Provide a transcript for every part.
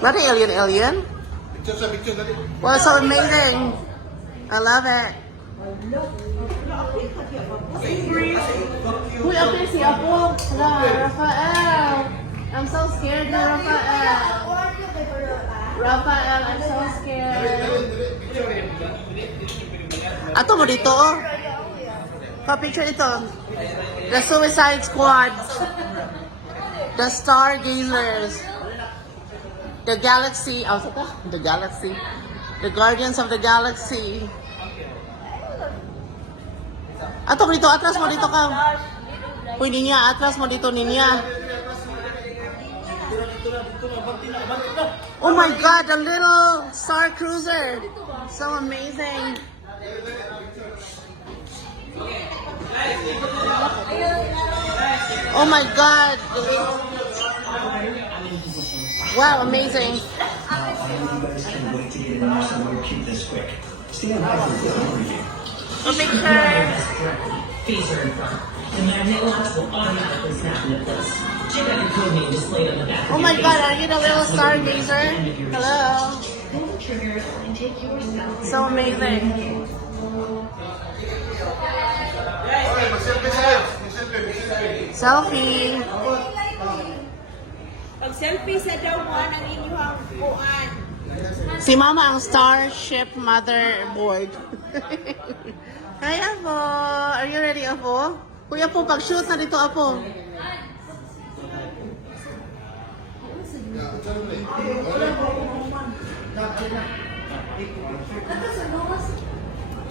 What alien? Wow, so amazing. I love it. Uy, okay si Apo. Hello, Rafael. I'm so scared na Rafael. Rafael, I'm so scared. Ato mo dito, oh. Pa-picture ito. The Suicide Squad. The Stargazers. The Galaxy. Oh, saka? The Galaxy. The Guardians of the Galaxy. Ato mo dito. Atras mo dito ka. Uy, Ninya. Atras mo dito, Ninya. Oh my God, a little Star Cruiser. So amazing. Oh my God. Wow, amazing. A picture. The magnet locks will automatically snap into place. Check out your code name displayed on the back. Oh my God, are you the little stargazer? Hello. Pull the trigger and take your selfie. So amazing. Selfie. Pag selfie sa daw mo ang inyong kuan. Si Mama ang Starship Motherboard. Hi, Apo. Are you ready, Apo? Kuya po, pag-shoot na dito, Apo.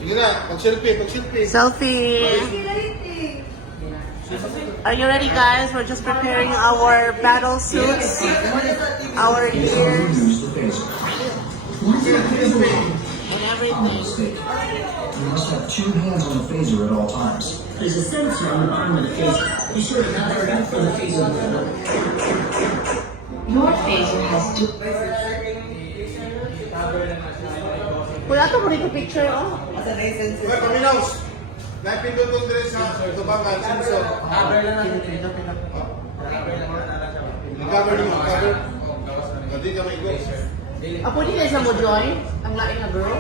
Sige na, pag-selfie. Selfie. Are you ready, guys? We're just preparing our battle suits, our gears, and everything. You must have two hands on the phaser at all times. There's a sensor on the bottom of the phaser. Be sure to not hurt up for the phaser to fill up. Your phaser has two. Kuya, ito mo dito picture, oh. Uy, paminaws! Napindutong din sa tubangan, Simpson. Nag-cover niyo, cover. Hindi ka may go. Apo, di kayo sa mo join? Ang laing na girl?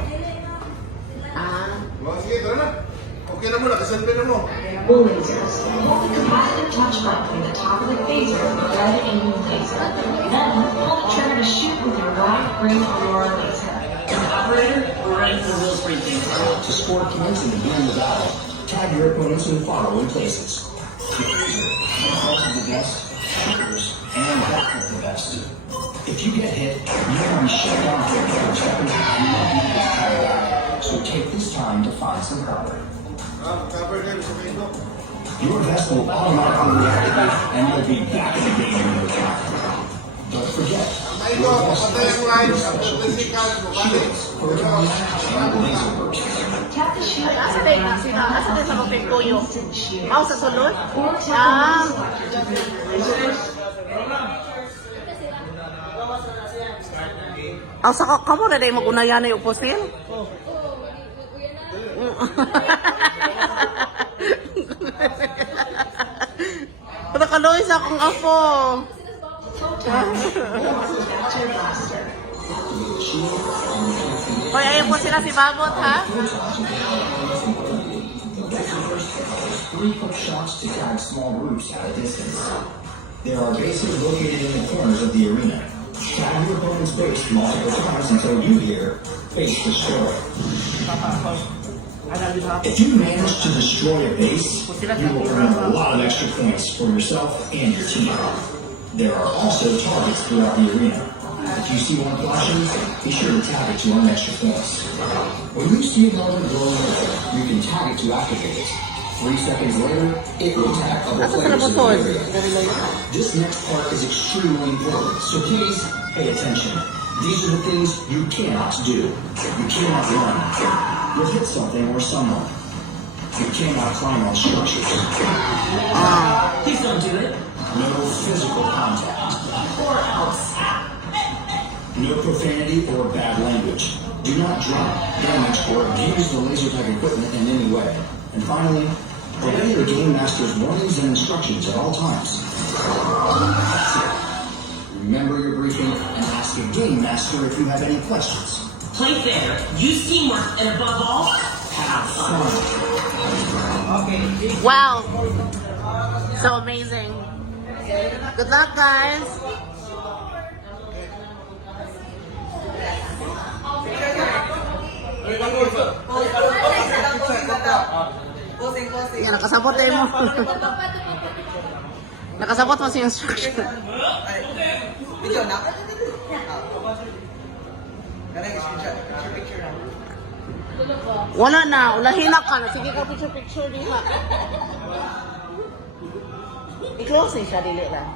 Ah. Sige, tara na. Okay na mo, nakaselfie na mo. Bowling test. Hold the capacitive touch button at the top of the phaser with red aiming laser. Then pull the trigger to shoot with your right ring aurora laser. Operator, right the wheel spring phaser. To score points and begin the battle, tag your opponents in the following places. The phaser, front of the vest, shoulders, and back of the vest. If you get hit, you can be shut down for a few seconds and not be able to come back. So take this time to find some cover. Cover din sa may go. Your vest will automatically reactivate and you'll be back in the game in no time. Don't forget, May go, patay ang lines, physical, balik. shields for adrenaline and laser burst. Tap the shield Asa icon din na sila? Asa din sa kapit ko yung? instant shield. Mouse sa sulod? Or tap Ah. the selector to bring lasers. Ang sa kamo na dahil mag-unayan na yung pusil? Nakaloy sa akong apo. Vector blaster. Hoy, ayun po sila si Babot, ha? 3 quick shots to tag small groups at a distance. There are bases located in the corners of the arena. Tag your opponent's base multiple times until you hear base destroy. If you manage to destroy a base, you will earn a lot of extra points for yourself and your team. There are also targets throughout the arena. If you see one flashing, be sure to tag it to earn extra points. When you see another glowing red, you can tag it to activate it. 3 seconds later, it will tag other Asa sa players in the button? area. This next part is extremely important, so please pay attention. These are the things you cannot do. You cannot run. You'll hit something or someone. You cannot climb on structures. Please don't do it. No physical contact. Or else. No profanity or bad language. Do not drop, damage, or abuse the laser tag equipment in any way. And finally, obey the Game Master's warnings and instructions at all times. ask her if you have any questions. Play fair, use teamwork, and above all, have fun. Wow. So amazing. Good luck, guys. Yan, nakasabot eh mo. Nakasabot mo sa instruction. Video na? Ganun yung screenshot. Picture na. Wala na, ulahin ka na. Sige ka picture diha. I-close siya, dili lang.